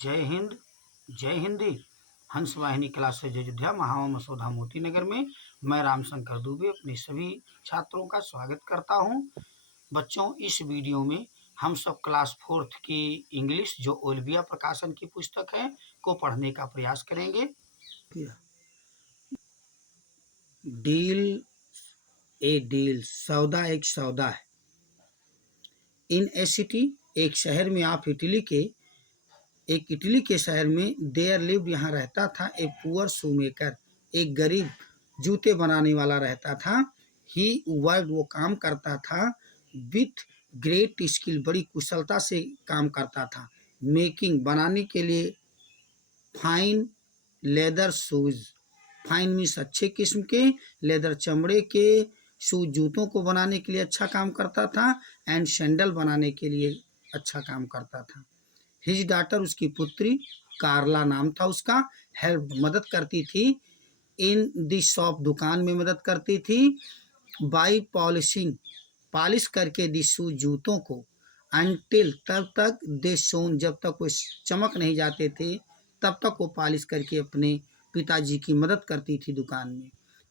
जय हिंद, जय हिंदी। हंस वाहिनी क्लासेज अयोध्या महावा मसौदा मोती नगर में मैं रामशंकर दुबे अपने सभी छात्रों का स्वागत करता हूं। बच्चों, इस वीडियो में हम सब क्लास 4th की इंग्लिश जो ओल्बिया प्रकाशन की पुस्तक है को पढ़ने का प्रयास करेंगे। डील ए डील, सौदा एक सौदा है। इन ए सिटी, एक शहर में, आप इटली के शहर में, देयर लिव्ड, यहाँ रहता था, ए पुअर शूमेकर, एक गरीब जूते बनाने वाला रहता था। ही वर्कड, वो काम करता था, विथ ग्रेट स्किल, बड़ी कुशलता से काम करता था, मेकिंग, बनाने के लिए, fine leather shoes, fine means अच्छे किस्म के, लेदर चमड़े के, शूज जूतों को बनाने के लिए अच्छा काम करता था, एंड सैंडल बनाने के लिए अच्छा काम करता था। हिज डॉटर, उसकी पुत्री, कार्ला नाम था उसका, हेल्प, मदद करती थी, इन दी शॉप, दुकान में मदद करती थी, बाई पॉलिशिंग, पॉलिश करके, दी शूज, जूतों को, अनटिल, तब तक, दे शोन, जब तक वो चमक नहीं जाते थे तब तक वो पॉलिश करके अपने पिताजी की मदद करती थी दुकान में।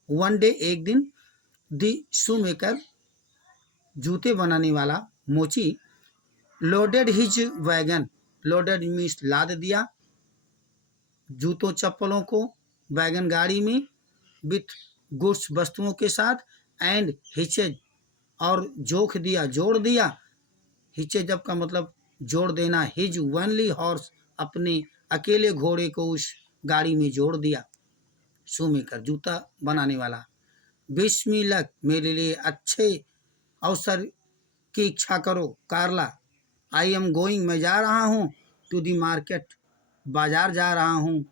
वन डे, एक दिन, दी शू मेकर, जूते बनाने वाला, मोची, loaded his wagon, loaded means लाद दिया, जूतों चप्पलों को, वैगन गाड़ी में, विथ गुड्स, वस्तुओं के साथ, एंड हिचेज, और जोख दिया, जोड़ दिया, हिचेज का मतलब जोड़ देना, हिज वनली हॉर्स, अपने अकेले घोड़े को उस गाड़ी में जोड़ दिया। शूमेकर, जूता बनाने वाला। विश मी लक, मेरे लिए अच्छे अवसर की इच्छा करो, कार्ला। आई एम गोइंग, मैं जा रहा हूँ, टू दी मार्केट, बाजार जा रहा हूँ,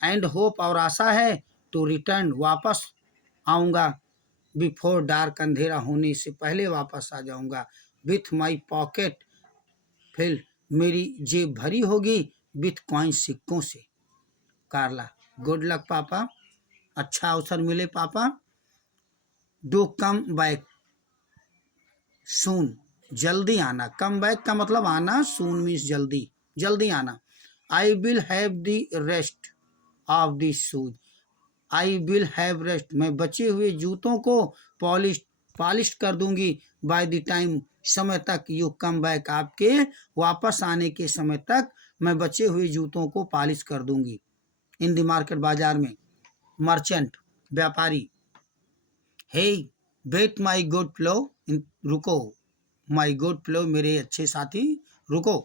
एंड होप, और आशा है, टू रिटर्न, वापस आऊँगा, बिफोर डार्क, अंधेरा होने से पहले वापस आ जाऊँगा, विथ माई पॉकेट फिल, मेरी जेब भरी होगी, विथ कॉइन, सिक्कों से। कार्ला, गुड लक पापा, अच्छा अवसर मिले पापा, डू कम बैक सून, जल्दी आना, कम बैक का मतलब आना, सून मीन्स जल्दी, जल्दी आना। I will have the rest of the shoes, I will have rest, मैं बचे हुए जूतों को पॉलिश कर दूंगी, बाय द टाइम, समय तक, यू कम बैक, आपके वापस आने के समय तक मैं बचे हुए जूतों को पॉलिश कर दूंगी। इन द मार्केट, बाजार में। मर्चेंट, व्यापारी। हे वेट माई गुड फ्लो, रुको, माई गुड फ्लो, मेरे अच्छे साथी, रुको।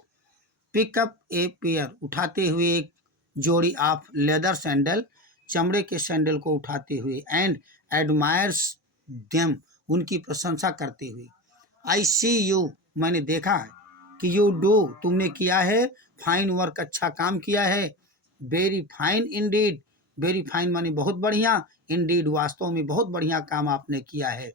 पिकअप ए पेयर, उठाते हुए एक जोड़ी, ऑफ लेदर सैंडल, चमड़े के सैंडल को उठाते हुए, एंड एडमायर्स देम, उनकी प्रशंसा करते हुए। आई सी यू, मैंने देखा है कि यू डू, तुमने किया है, फाइन वर्क, अच्छा काम किया है, very fine Indeed, very fine माने बहुत बढ़िया, इंडीड, वास्तव में बहुत बढ़िया काम आपने किया है।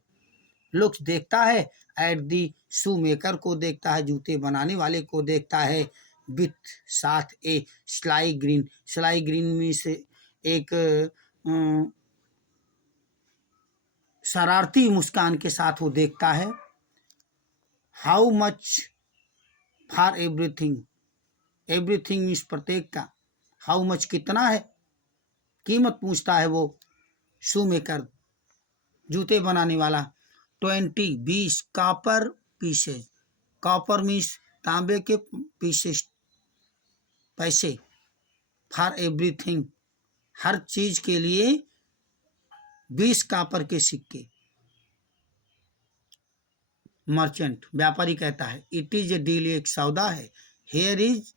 लुक्स, देखता है, एट दी शू मेकर, को देखता है, जूते बनाने वाले को देखता है, विथ, साथ, ए स्लाई ग्रीन, स्लाई ग्रीन में से एक शरारती मुस्कान के साथ वो देखता है। How much for everything, everything means प्रत्येक का, हाउ मच कितना है, कीमत पूछता है वो शू मेकर, जूते बनाने वाला। 20, 20, कॉपर पीसेज, कॉपर मीन्स तांबे के पीसेस, पैसे, फॉर एवरीथिंग, हर चीज के लिए 20 कॉपर के सिक्के। मर्चेंट, व्यापारी कहता है, इट इज ए डील, एक सौदा है, हेयर इज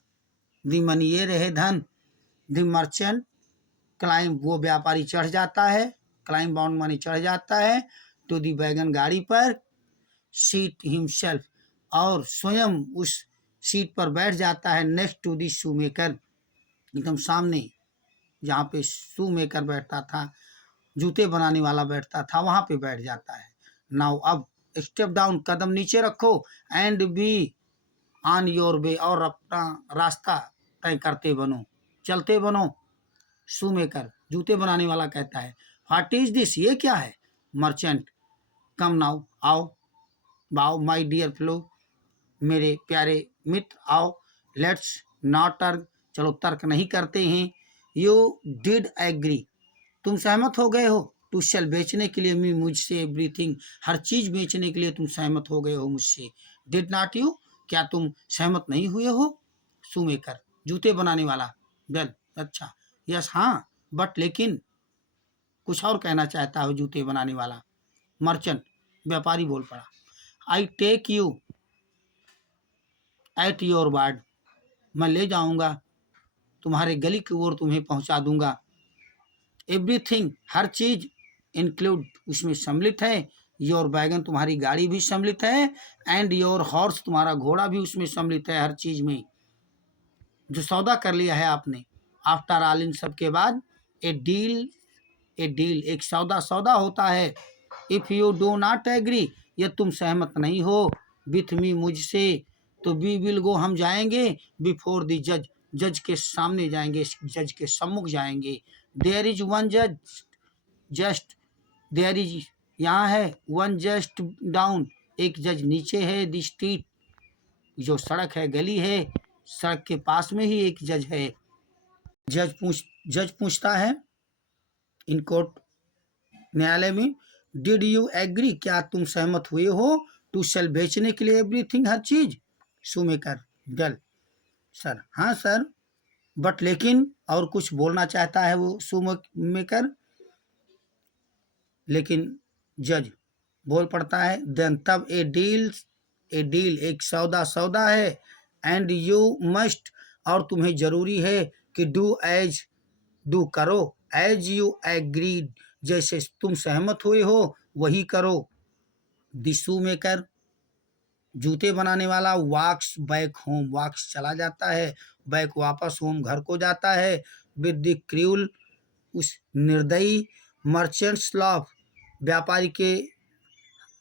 द मनी, ये रहे धन, द मर्चेंट क्लाइंब, वो व्यापारी चढ़ जाता है, क्लाइंब बाउंड मानी चढ़ जाता है, टू दी वैगन, गाड़ी पर, सीट हिमसेल्फ, और स्वयं उस सीट पर बैठ जाता है, next to the shoe maker, एकदम सामने, जहाँ पे शू मेकर बैठता था, जूते बनाने वाला बैठता था, वहाँ पे बैठ जाता है। नाउ, अब स्टेप डाउन, कदम नीचे रखो, and be on your way, और अपना रास्ता तय करते बनो, चलते बनो। शू मेकर, जूते बनाने वाला कहता है, व्हाट इज दिस, ये क्या है। मर्चेंट, कम नाउ, आओ, बाओ, माई डियर फ्लो, मेरे प्यारे मित्र, आओ, लेट्स नॉट अर्ग, चलो तर्क नहीं करते हैं। यू डिड एग्री, तुम सहमत हो गए हो टू सेल, बेचने के लिए, मुझसे, एवरीथिंग, हर चीज बेचने के लिए तुम सहमत हो गए हो मुझसे। डिड नॉट यू, क्या तुम सहमत नहीं हुए हो? शूमेकर, जूते बनाने वाला, वेल, अच्छा, यस, हाँ, बट, लेकिन, कुछ और कहना चाहता हो जूते बनाने वाला। मर्चेंट, व्यापारी बोल पड़ा, I take you at your word, मैं ले जाऊंगा तुम्हारे गली की ओर, तुम्हें पहुंचा दूंगा। एवरीथिंग, हर चीज, इंक्लूड, उसमें सम्मिलित है, योर वैगन, तुम्हारी गाड़ी भी सम्मिलित है, एंड योर हॉर्स, तुम्हारा घोड़ा भी उसमें सम्मिलित है, हर चीज में जो सौदा कर लिया है आपने। आफ्टर ऑल, इन सब के बाद, ए डील, ए डील, एक सौदा, सौदा होता है। If you do not agree, यदि तुम सहमत नहीं हो विथ मी, मुझसे, तो वी विल गो, हम जाएंगे, बिफोर द जज, जज के सामने जाएंगे, जज के सम्मुख जाएंगे। देयर इज वन जज, जस्ट, देयर इज, यहाँ है, वन जस्ट डाउन, एक जज नीचे है, द स्ट्रीट, जो सड़क है, गली है, सड़क के पास में ही एक जज है। जज पूछता है इन कोर्ट, न्यायालय में, डिड यू एग्री, क्या तुम सहमत हुए हो टू सेल, बेचने के लिए, एवरीथिंग, हर चीज। शूमेकर, वेल सर, हाँ सर, बट, लेकिन, और कुछ बोलना चाहता है वो शूमेकर, लेकिन जज बोल पड़ता है, देन, तब, ए डील, ए डील, एक सौदा, सौदा है, एंड यू मस्ट, और तुम्हें जरूरी है कि डू एज, डू करो, एज यू एग्रीड, जैसे तुम सहमत हुए हो वही करो। द शूमेकर, जूते बनाने वाला, वॉक्स बैक होम, वॉक्स चला जाता है, बैक वापस, होम घर को जाता है, विद द क्रूल, उस निर्दयी, मर्चेंट्स लाफ, व्यापारी के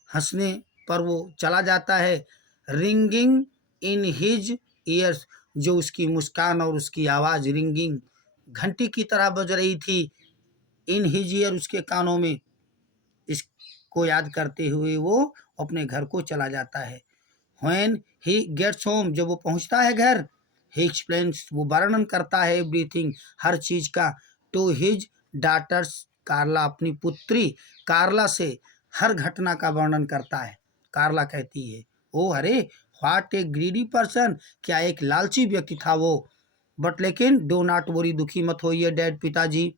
हंसने पर वो चला जाता है, रिंगिंग इन हिज ईयर्स, जो उसकी मुस्कान और उसकी आवाज़, रिंगिंग, घंटी की तरह बज रही थी, इन हिज ईयर, उसके कानों में, इसको याद करते हुए वो अपने घर को चला जाता है। व्हेन ही गेट्स होम, जब वो पहुंचता है घर, ही एक्सप्लेन्स, वो वर्णन करता है, एवरीथिंग, हर चीज का, टू हिज डॉटर्स कार्ला, अपनी पुत्री कार्ला से हर घटना का वर्णन करता है। कार्ला कहती है, ओ अरे, व्हाट ए ग्रीडी पर्सन, क्या एक लालची व्यक्ति था वो। बट, लेकिन, डो नॉट वरी, दुखी मत होइए डैड, पिताजी,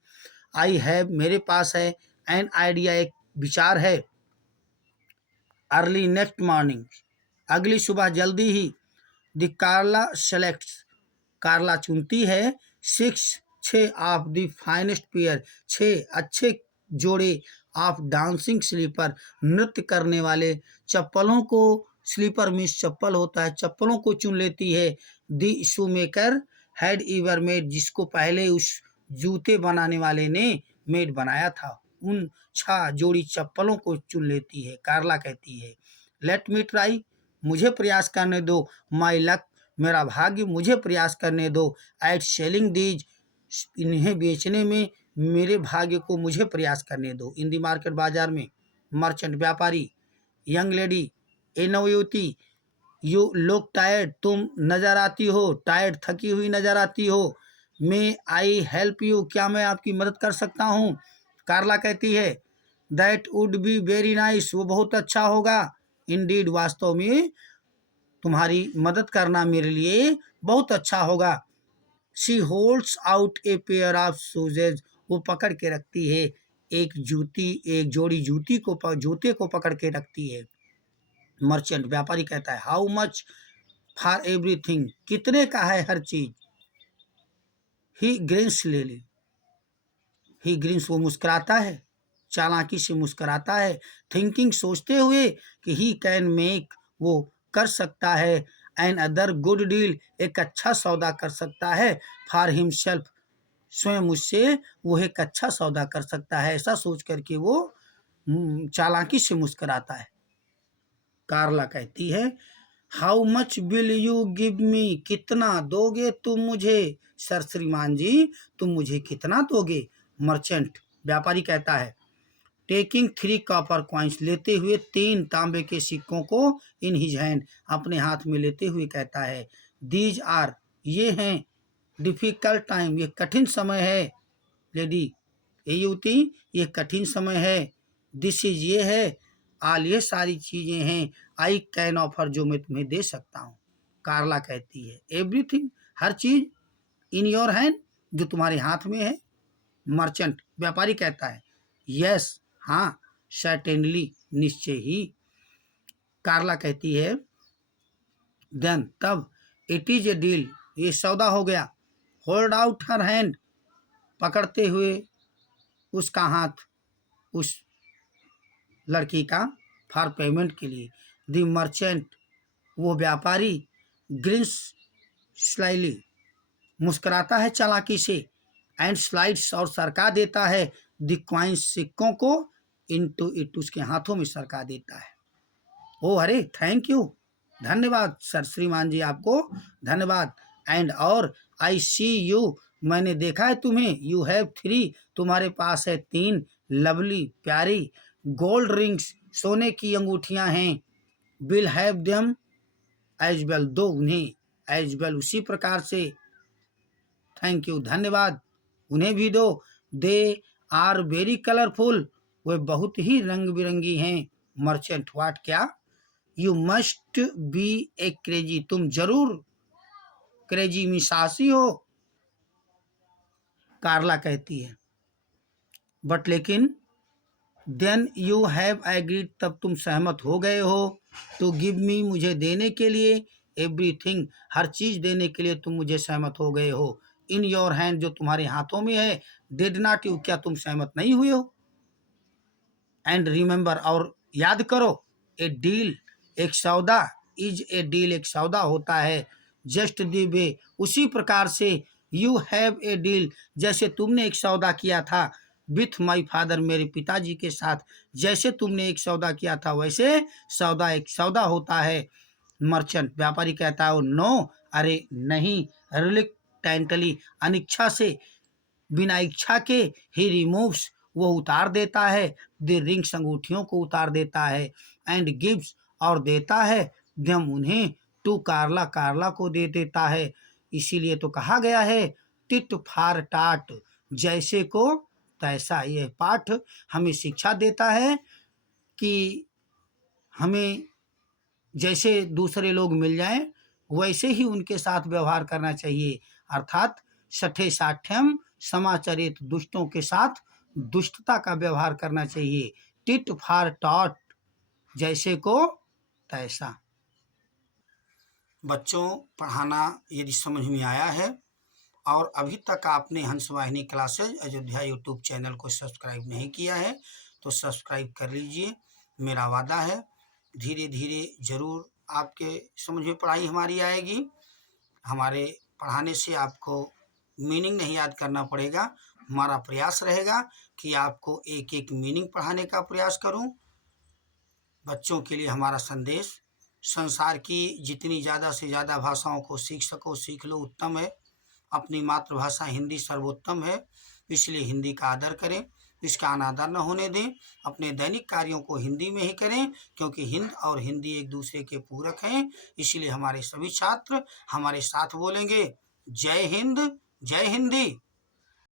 आई हैव, मेरे पास है, एन आइडिया, एक विचार है। अर्ली नेक्स्ट मॉर्निंग, अगली सुबह जल्दी ही, द कार्ला सेलेक्ट्स, कार्ला चुनती है, 6 ऑफ द फाइनेस्ट पेयर, 6 अच्छे जोड़े, ऑफ डांसिंग स्लीपर, नृत्य करने वाले चप्पलों को, स्लीपर मीन्स चप्पल होता है, चप्पलों को चुन लेती है। The shoemaker had ever made, जिसको पहले उस जूते बनाने वाले ने मेड बनाया था, उन 6 जोड़ी चप्पलों को चुन लेती है। कार्ला कहती है, लेट मी ट्राई, मुझे प्रयास करने दो, माई लक, मेरा भाग्य, मुझे प्रयास करने दो, एट सेलिंग दीज, इन्हें बेचने में, मेरे भाग्य को मुझे प्रयास करने दो। इन दी मार्केट, बाजार में। मर्चेंट, व्यापारी, यंग लेडी, ए नवयुवती, यू लुक टायर्ड, तुम नजर आती हो, टायर्ड, थकी हुई नजर आती हो। मे आई हेल्प यू, क्या मैं आपकी मदद कर सकता हूँ? कार्ला कहती है, that would be very nice, वो बहुत अच्छा होगा। इंडीड, वास्तव में तुम्हारी मदद करना मेरे लिए बहुत अच्छा होगा। She holds out a pair of shoes, वो पकड़ के रखती है एक जूती, एक जोड़ी जूती को, जूते को पकड़ के रखती है। मर्चेंट, व्यापारी कहता है, हाउ मच फॉर एवरीथिंग, कितने का है हर चीज। ही ग्रिन्स, ले ली, ही ग्रिन्स, वो मुस्कुराता है, चालाकी से मुस्कुराता है, थिंकिंग, सोचते हुए कि ही कैन मेक, वो कर सकता है, एन अदर गुड डील, एक अच्छा सौदा कर सकता है, फॉर हिमसेल्फ, स्वयं मुझसे वो एक अच्छा सौदा कर सकता है, ऐसा सोच करके वो चालाकी से मुस्कुराता है। कार्ला कहती है, how much will you give me, कितना दोगे तुम मुझे? सर श्रीमान जी, तुम मुझे कितना दोगे? मर्चेंट, व्यापारी कहता है, टेकिंग 3 कॉपर कॉइन्स, लेते हुए 3 तांबे के सिक्कों को, इन हिज हैंड, अपने हाथ में लेते हुए कहता है, दीज आर, ये हैं, डिफिकल्ट टाइम, ये कठिन समय है। लेडी, ये युवती, ये कठिन समय है। दिस इज, ये है। ऑल, ये सारी चीजें हैं। आई कैन ऑफर, जो मैं तुम्हें दे सकता हूँ। कार्ला कहती है एवरीथिंग, हर चीज, इन योर हैंड, जो तुम्हारे हाथ में है। मर्चेंट, व्यापारी कहता है यस, हाँ, सर्टेनली, निश्चय ही। कार्ला कहती है देन, तब, इट इज ए डील, ये सौदा हो गया। होल्ड आउट हर हैंड, पकड़ते हुए उसका हाथ, उस लड़की का, फॉर पेमेंट के लिए। द मर्चेंट, वो व्यापारी, ग्रिंस स्लाइली, मुस्कुराता है चालाकी से, एंड स्लाइड्स, और सरका देता है, द क्वाइंस, सिक्कों को, इनटू इट, उसके हाथों में सरका देता है। ओ अरे, थैंक यू, धन्यवाद सर, श्रीमान जी आपको धन्यवाद। एंड, और, आई सी यू, मैंने देखा है तुम्हें, यू हैव 3, तुम्हारे पास है 3 लवली, प्यारी, गोल्ड रिंग्स, सोने की अंगूठियां हैं। Will have them as well, दो उन्हें, एज वेल, उसी प्रकार से। थैंक यू, धन्यवाद, उन्हें भी दो। दे आर वेरी कलरफुल, वे बहुत ही रंग बिरंगी हैं। मर्चेंट, व्हाट, क्या? You must be A crazy, तुम जरूर क्रेजी मिसासी हो। कार्ला कहती है बट, लेकिन, देन यू हैव एग्रीड, तब तुम सहमत हो गए हो, टू गिव मी, मुझे देने के लिए, एवरीथिंग, हर चीज देने के लिए तुम मुझे सहमत हो गए हो। इन योर हैंड, जो तुम्हारे हाथों में है। डिड नॉट यू, क्या तुम सहमत नहीं हुए हो? एंड रिमेंबर, और याद करो, ए डील, एक सौदा, इज ए डील, एक सौदा होता है। जस्ट दी वे, उसी प्रकार से, यू हैव ए डील, जैसे तुमने एक सौदा किया था, विथ माई फादर, मेरे पिताजी के साथ, जैसे तुमने एक सौदा किया था, वैसे सौदा, एक सौदा होता है। मर्चेंट, व्यापारी कहता है नो, अरे नहीं, रिलक्टेंटली, अनिच्छा से, बिना इच्छा के, ही रिमूव्स, वो उतार देता है, द रिंग्स, अंगूठियों को उतार देता है, एंड गिव्स, और देता है, देम, उन्हें, टू कार्ला, कार्ला को दे देता है। इसीलिए तो कहा गया है टिट फॉर टाट, जैसे को तैसा। यह पाठ हमें शिक्षा देता है कि हमें जैसे दूसरे लोग मिल जाएं, वैसे ही उनके साथ व्यवहार करना चाहिए। अर्थात सठे साठ्यम समाचरित, दुष्टों के साथ दुष्टता का व्यवहार करना चाहिए। टिट फॉर टॉट, जैसे को तैसा। बच्चों, पढ़ाना यदि समझ में आया है और अभी तक आपने हंसवाहिनी क्लासेज अयोध्या यूट्यूब चैनल को सब्सक्राइब नहीं किया है तो सब्सक्राइब कर लीजिए। मेरा वादा है धीरे धीरे जरूर आपके समझ में पढ़ाई हमारी आएगी। हमारे पढ़ाने से आपको मीनिंग नहीं याद करना पड़ेगा। हमारा प्रयास रहेगा कि आपको एक एक मीनिंग पढ़ाने का प्रयास करूं। बच्चों के लिए हमारा संदेश, संसार की जितनी ज़्यादा से ज़्यादा भाषाओं को सीख सको सीख लो, उत्तम है। अपनी मातृभाषा हिंदी सर्वोत्तम है, इसलिए हिंदी का आदर करें, इसका अनादर न होने दें। अपने दैनिक कार्यों को हिंदी में ही करें, क्योंकि हिंद और हिंदी एक दूसरे के पूरक हैं। इसलिए हमारे सभी छात्र हमारे साथ बोलेंगे, जय हिंद, जय हिंदी।